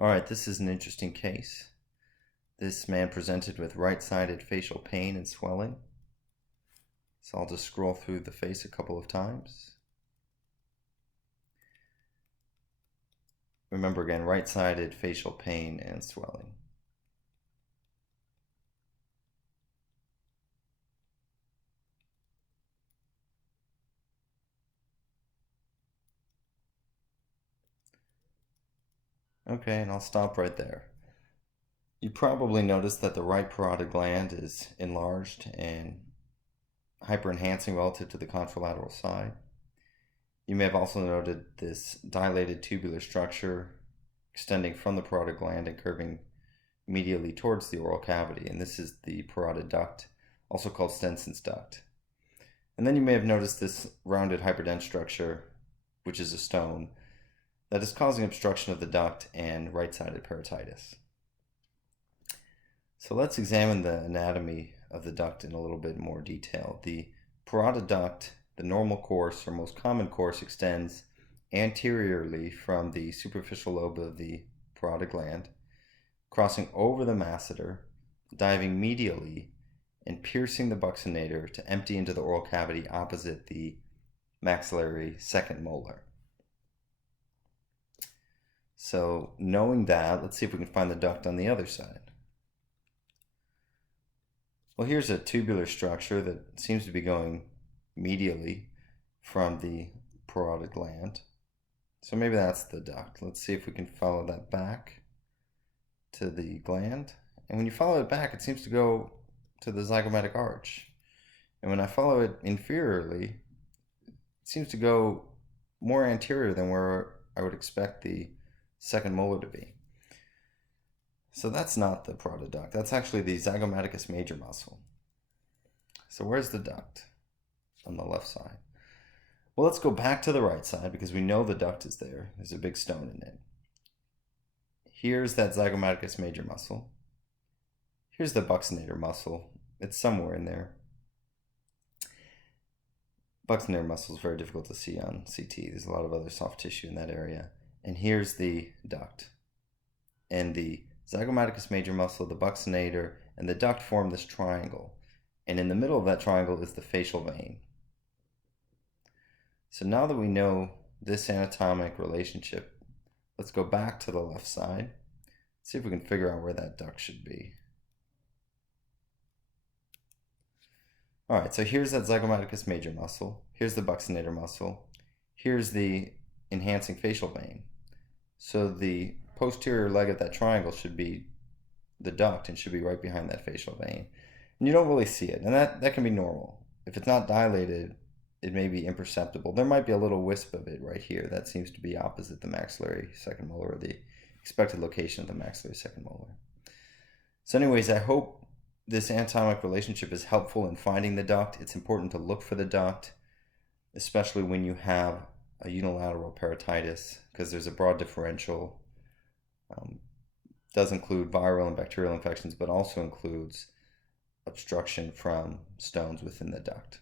All right, this is an interesting case. This man presented with right-sided facial pain and swelling. So I'll just scroll through the face a couple of times. Remember again, right-sided facial pain and swelling. Okay, and I'll stop right there. You probably noticed that the right parotid gland is enlarged and hyper-enhancing relative to the contralateral side. You may have also noted this dilated tubular structure extending from the parotid gland and curving medially towards the oral cavity, and this is the parotid duct, also called Stenson's duct. And then you may have noticed this rounded hyperdense structure, which is a stone, that is causing obstruction of the duct and right-sided parotitis. So let's examine the anatomy of the duct in a little bit more detail. The parotid duct, the normal course or most common course, extends anteriorly from the superficial lobe of the parotid gland, crossing over the masseter, diving medially, and piercing the buccinator to empty into the oral cavity opposite the maxillary second molar. So knowing that, let's see if we can find the duct on the other side. Well, here's a tubular structure that seems to be going medially from the parotid gland. So maybe that's the duct. Let's see if we can follow that back to the gland. And when you follow it back, it seems to go to the zygomatic arch. And when I follow it inferiorly, it seems to go more anterior than where I would expect the second molar to be. So that's not the parotid duct. That's actually the zygomaticus major muscle. So where's the duct? On the left side. Well, let's go back to the right side because we know the duct is there. There's a big stone in it. Here's that zygomaticus major muscle. Here's the buccinator muscle. It's somewhere in there. Buccinator muscle is very difficult to see on CT. There's a lot of other soft tissue in that area. And here's the duct. And the zygomaticus major muscle, the buccinator, and the duct form this triangle. And in the middle of that triangle is the facial vein. So now that we know this anatomic relationship, let's go back to the left side. See if we can figure out where that duct should be. All right, so here's that zygomaticus major muscle. Here's the buccinator muscle. Here's the enhancing facial vein. So the posterior leg of that triangle should be the duct and should be right behind that facial vein. And you don't really see it, and that can be normal. If it's not dilated, it may be imperceptible. There might be a little wisp of it right here. That seems to be opposite the maxillary second molar, or the expected location of the maxillary second molar. So anyways, I hope this anatomic relationship is helpful in finding the duct. It's important to look for the duct, especially when you have a unilateral parotitis, because there's a broad differential. Does include viral and bacterial infections, but also includes obstruction from stones within the duct.